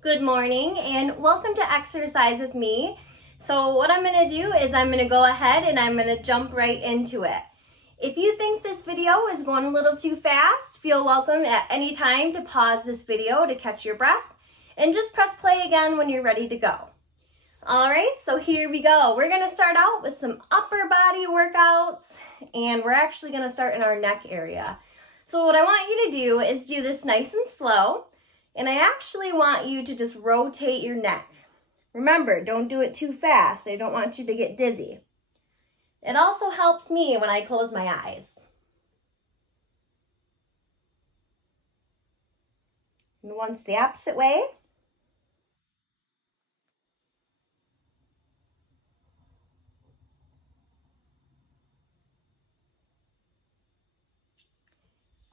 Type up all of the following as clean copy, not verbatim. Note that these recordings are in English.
Good morning and welcome to Exercise with me. So what I'm going to do is I'm going to go ahead and I'm going to jump right into it. If you think this video is going a little too fast, feel welcome at any time to pause this video to catch your breath and just press play again when you're ready to go. All right, so here we go. We're going to start out with some upper body workouts and we're actually going to start in our neck area. So what I want you to do is do this nice and slow. And I actually want you to just rotate your neck. Remember, don't do it too fast. I don't want you to get dizzy. It also helps me when I close my eyes. And once the opposite way.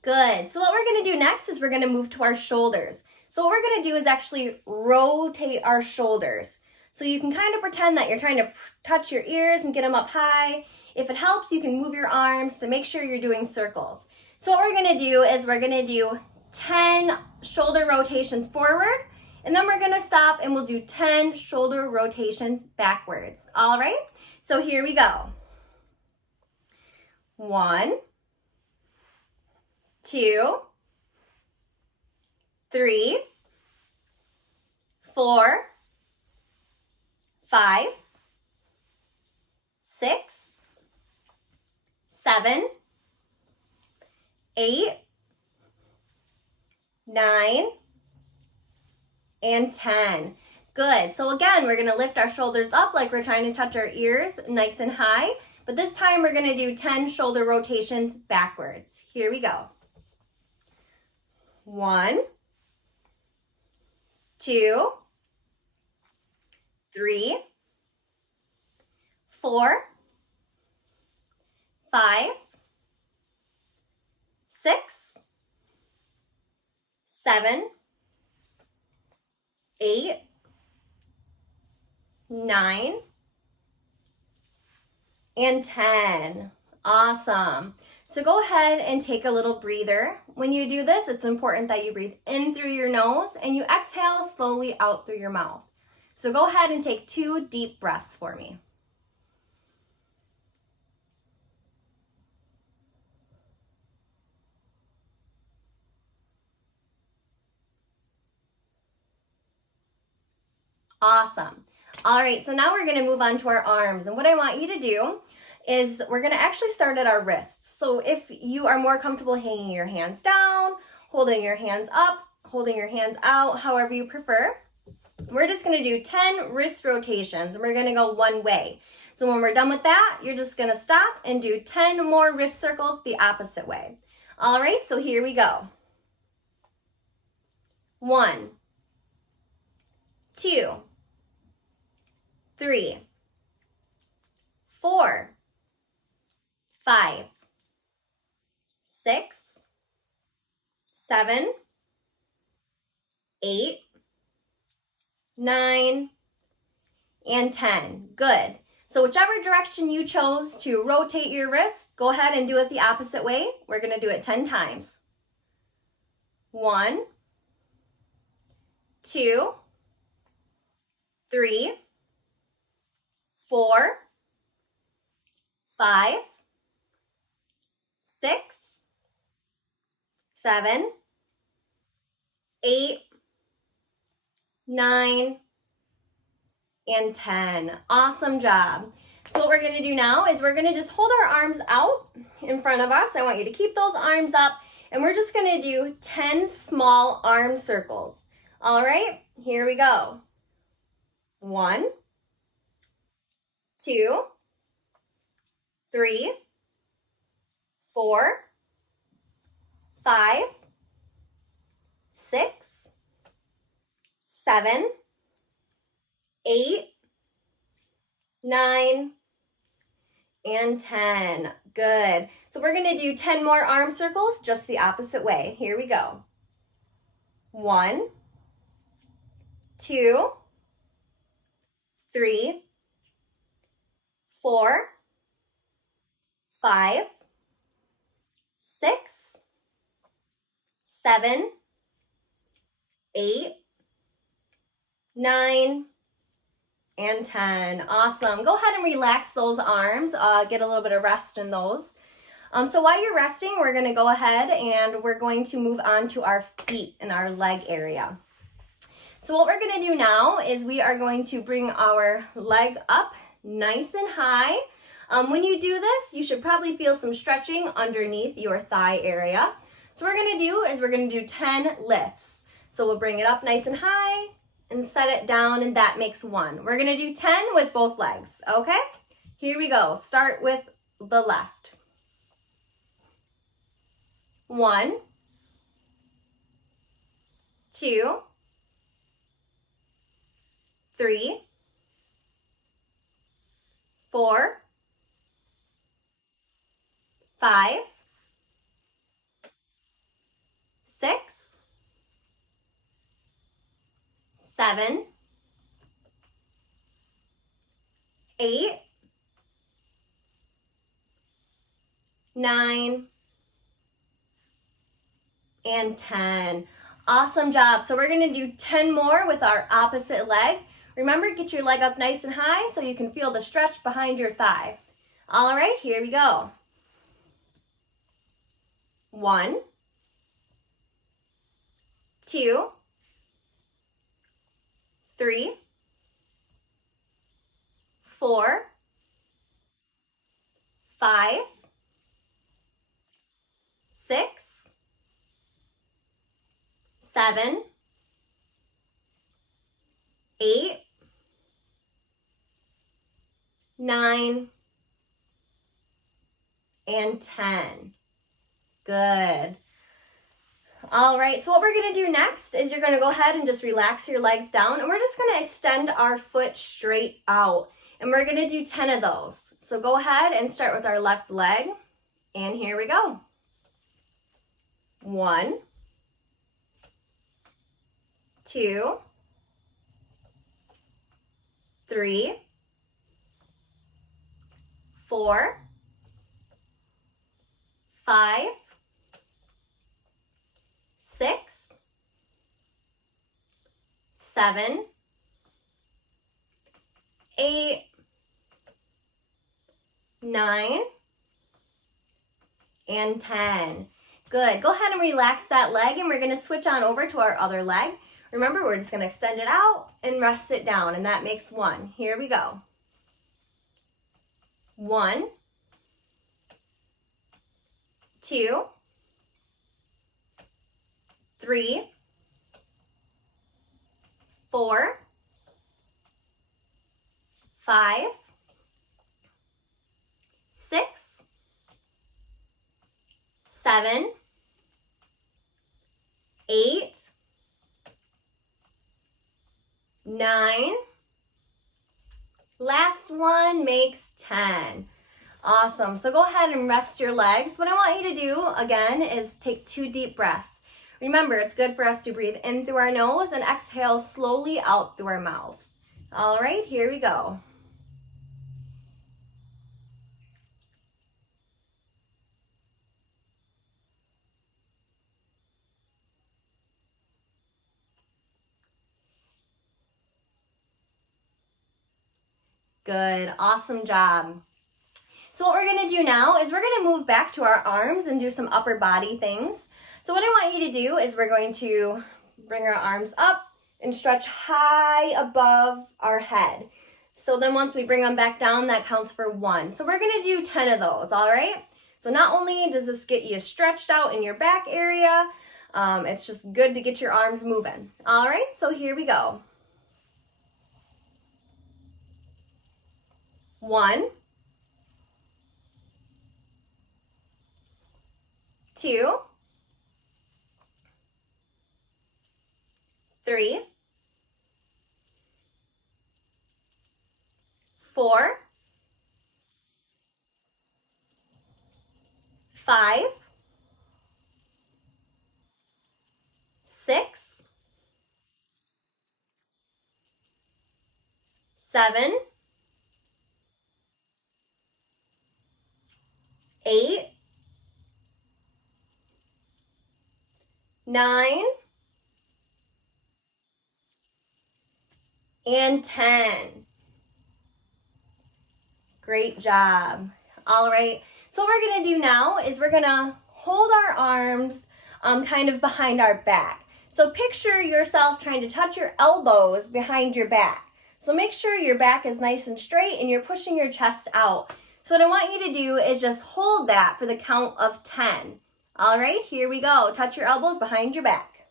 Good. So what we're going to do next is we're going to move to our shoulders. So what we're going to do is actually rotate our shoulders. So you can kind of pretend that you're trying to touch your ears and get them up high. If it helps, you can move your arms to make sure you're doing circles. So what we're going to do is we're going to do 10 shoulder rotations forward, and then we're going to stop and we'll do 10 shoulder rotations backwards. All right? So here we go. 1, 2, 3, 4, 5, 6, 7, 8, 9, and 10. Good. So again, we're going to lift our shoulders up like we're trying to touch our ears nice and high. But this time we're going to do 10 shoulder rotations backwards. Here we go. 1, 2, 3, 4, 5, 6, 7, 8, 9, and 10. Awesome. So go ahead and take a little breather. When you do this, it's important that you breathe in through your nose and you exhale slowly out through your mouth. So go ahead and take 2 deep breaths for me. Awesome. All right, so now we're going to move on to our arms. And what I want you to do is we're going to actually start at our wrists. So if you are more comfortable hanging your hands down, holding your hands up, holding your hands out, however you prefer, we're just going to do 10 wrist rotations and we're going to go one way. So when we're done with that, you're just going to stop and do 10 more wrist circles the opposite way. All right, so here we go. 1, 2, 3, 4, 5, 6, 7, 8, 9, and 10. Good. So whichever direction you chose to rotate your wrist, go ahead and do it the opposite way. We're going to do it 10 times. 1, 2, 3, 4, 5, 6, 7, 8, 9, and 10. Awesome job. So what we're going to do now is we're going to just hold our arms out in front of us. I want you to keep those arms up and we're just going to do 10 small arm circles. All right, here we go. 1, 2, 3, 4, 5, 6, 7, 8, 9, and 10. Good. So we're going to do 10 more arm circles just the opposite way. Here we go. 1, 2, 3, 4, 5, 6, 7, 8, 9, and 10. Awesome. Go ahead and relax those arms. Get a little bit of rest in those. So while you're resting, we're going to go ahead and we're going to move on to our feet and our leg area. So what we're going to do now is we are going to bring our leg up nice and high. When you do this, you should probably feel some stretching underneath your thigh area. So what we're going to do is we're going to do 10 lifts. So we'll bring it up nice and high and set it down, and that makes 1. We're going to do 10 with both legs, okay? Here we go. Start with the left. 1, 2, 3, 4, 5, 6, 7, 8, 9, and 10. Awesome job. So we're going to do 10 more with our opposite leg. Remember, get your leg up nice and high so you can feel the stretch behind your thigh. All right, here we go. 1, 2, 3, 4, 5, 6, 7, 8, 9, and 10. Good. All right, so what we're going to do next is you're going to go ahead and just relax your legs down, and we're just going to extend our foot straight out, and we're going to do 10 of those. So go ahead and start with our left leg, and here we go. 1, 2, 3, 4, 5, 6, 7, 8, 9, and 10. Good. Go ahead and relax that leg, and we're going to switch on over to our other leg. Remember, we're just going to extend it out and rest it down, and that makes 1. Here we go. 1, 2, 3, 4, 5, 6, 7, 8, 9. Last one makes 10. Awesome. So go ahead and rest your legs. What I want you to do, again, is take 2 deep breaths. Remember, it's good for us to breathe in through our nose and exhale slowly out through our mouths. All right, here we go. Good. Awesome job. So what we're going to do now is we're going to move back to our arms and do some upper body things. So what I want you to do is we're going to bring our arms up and stretch high above our head. So then once we bring them back down, that counts for 1. So we're going to do 10 of those, all right? So not only does this get you stretched out in your back area, it's just good to get your arms moving. All right, so here we go. 1, 2, 3, 4, 5, 6, 7, 8, 9, and 10. Great job. All right, so what we're gonna do now is we're gonna hold our arms kind of behind our back. So picture yourself trying to touch your elbows behind your back. So make sure your back is nice and straight and you're pushing your chest out. So what I want you to do is just hold that for the count of 10. All right, here we go. Touch your elbows behind your back.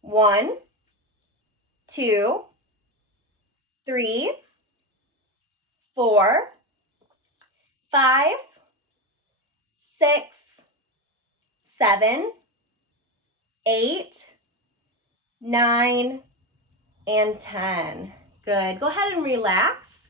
1, 2, 3, 4, 5, 6, 7, 8, 9, and 10. Good. Go ahead and relax.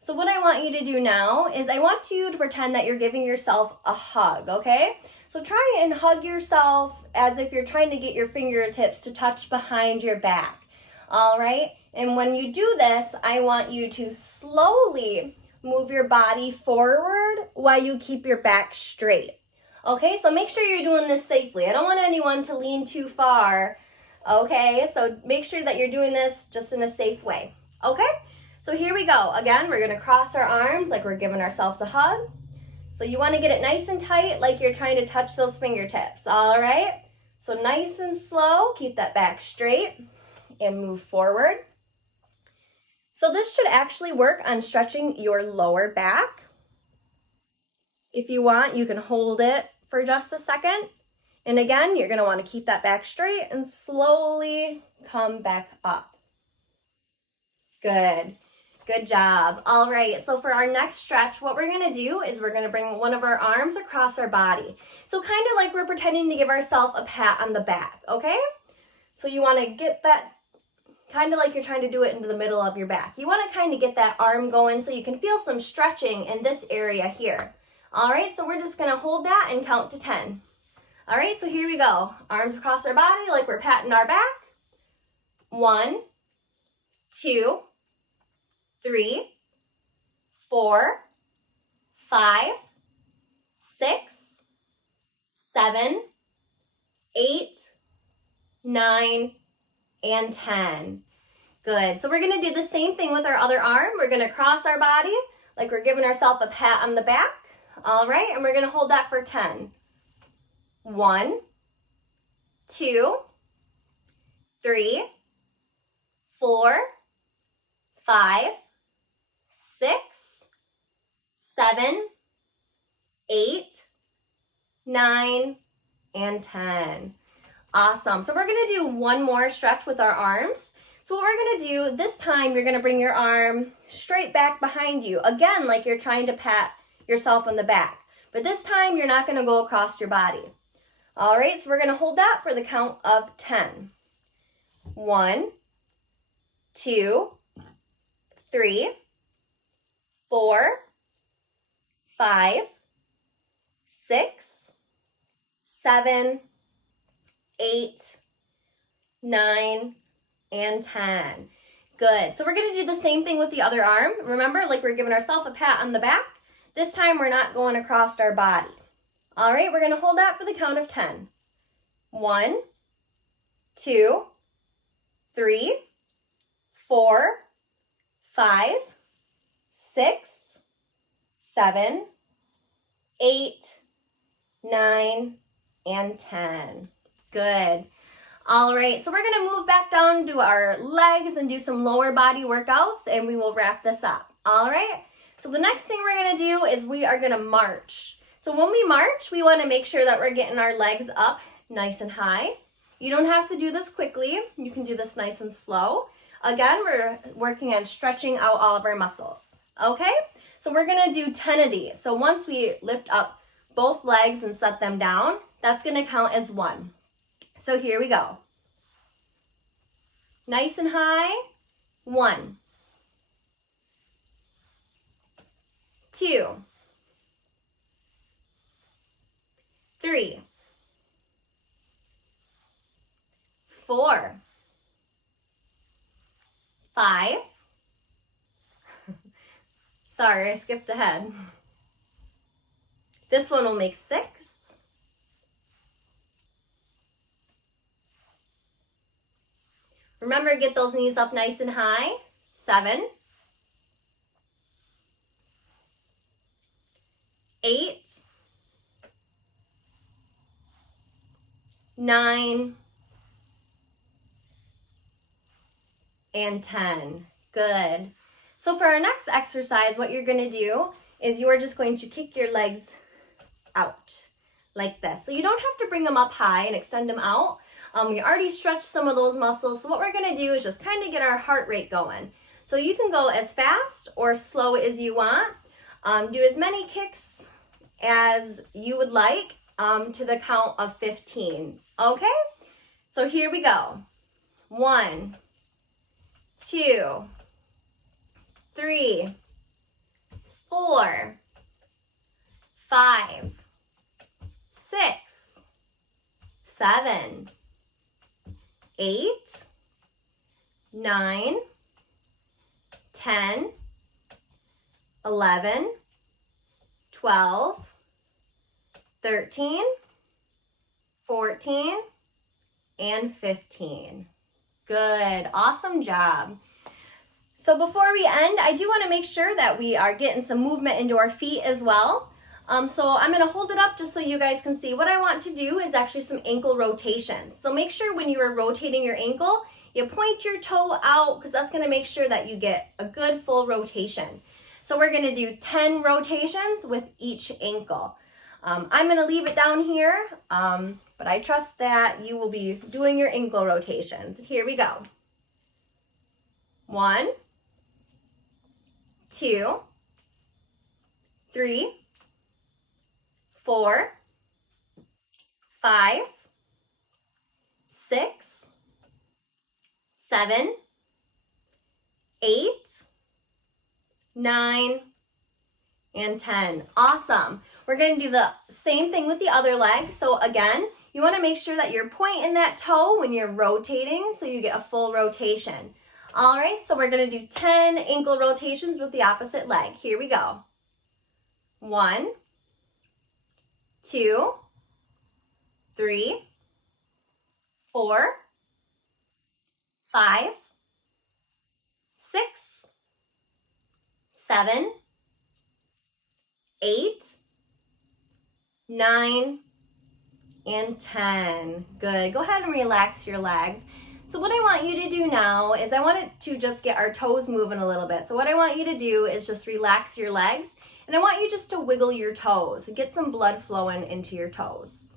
So what I want you to do now is I want you to pretend that you're giving yourself a hug, okay? So try and hug yourself as if you're trying to get your fingertips to touch behind your back. All right? And when you do this, I want you to slowly move your body forward while you keep your back straight. Okay, so make sure you're doing this safely. I don't want anyone to lean too far. Okay, so make sure that you're doing this just in a safe way. Okay, so here we go. Again, we're gonna cross our arms like we're giving ourselves a hug. So you wanna get it nice and tight like you're trying to touch those fingertips, all right? So nice and slow, keep that back straight and move forward. So this should actually work on stretching your lower back. If you want, you can hold it for just a second. And again, you're gonna wanna keep that back straight and slowly come back up. Good, good job. All right, so for our next stretch, what we're gonna do is we're gonna bring one of our arms across our body. So kind of like we're pretending to give ourselves a pat on the back, okay? So you wanna get that, kind of like you're trying to do it into the middle of your back. You wanna kind of get that arm going so you can feel some stretching in this area here. All right, so we're just gonna hold that and count to 10. All right, so here we go. Arms across our body like we're patting our back. 1, 2, 3, 4, 5, 6, 7, 8, 9, and 10. Good, so we're gonna do the same thing with our other arm. We're gonna cross our body like we're giving ourselves a pat on the back. All right, and we're gonna hold that for 10. 1, 2, 3, 4, 5, 6, 7, 8, 9, and 10. Awesome. So we're going to do one more stretch with our arms. So what we're going to do this time, you're going to bring your arm straight back behind you. Again, like you're trying to pat yourself on the back. But this time, you're not going to go across your body. All right, so we're going to hold that for the count of 10. 1, 2, 3, 4, 5, 6, 7, 8, 9, and 10. Good. So we're going to do the same thing with the other arm. Remember, like we're giving ourselves a pat on the back. This time we're not going across our body. All right, we're going to hold that for the count of 10. 1, 2, 3, 4, 5, 6, 7, 8, 9, and 10. Good. All right, so we're gonna move back down to our legs and do some lower body workouts, and we will wrap this up. All right, so the next thing we're gonna do is we are gonna march. So when we march, we wanna make sure that we're getting our legs up nice and high. You don't have to do this quickly. You can do this nice and slow. Again, we're working on stretching out all of our muscles. Okay, so we're gonna do 10 of these. So once we lift up both legs and set them down, that's gonna count as 1. So here we go. Nice and high. 1, 2, 3, 4, 5. Sorry, I skipped ahead. This one will make 6. Remember, get those knees up nice and high. 7, 8, 9, and 10. Good. So for our next exercise, what you're going to do is you're just going to kick your legs out like this. So you don't have to bring them up high and extend them out. We already stretched some of those muscles. So what we're going to do is just kind of get our heart rate going. So you can go as fast or slow as you want. Do as many kicks as you would like to the count of 15. Okay? So here we go. 1, 2, 3, 4, 5, 6, 7, 8, 9, 10, 11, 12, 13, 14, and 15. Good. Awesome job. So before we end, I do want to make sure that we are getting some movement into our feet as well. So I'm going to hold it up just so you guys can see. What I want to do is actually some ankle rotations. So make sure when you are rotating your ankle, you point your toe out because that's going to make sure that you get a good full rotation. So we're going to do 10 rotations with each ankle. I'm going to leave it down here, but I trust that you will be doing your ankle rotations. Here we go. 1, 2, 3, 4, 5, 6, 7, 8, 9, and 10. Awesome. We're going to do the same thing with the other leg. So again, you want to make sure that you're pointing that toe when you're rotating so you get a full rotation. All right, so we're going to do 10 ankle rotations with the opposite leg. Here we go. 1, 2, 3, 4, 5, 6, 7, 8, 9, and 10. Good. Go ahead and relax your legs. So what I want you to do now is I want it to just get our toes moving a little bit. So what I want you to do is just relax your legs, and I want you just to wiggle your toes and get some blood flowing into your toes.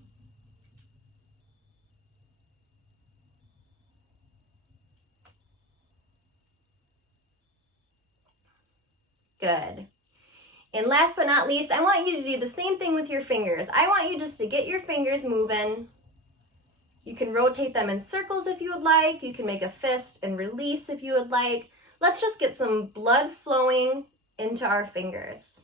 Good. And last but not least, I want you to do the same thing with your fingers. I want you just to get your fingers moving. You can rotate them in circles if you would like. You can make a fist and release if you would like. Let's just get some blood flowing into our fingers.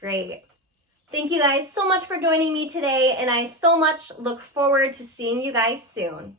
Great. Thank you guys so much for joining me today, and I so much look forward to seeing you guys soon.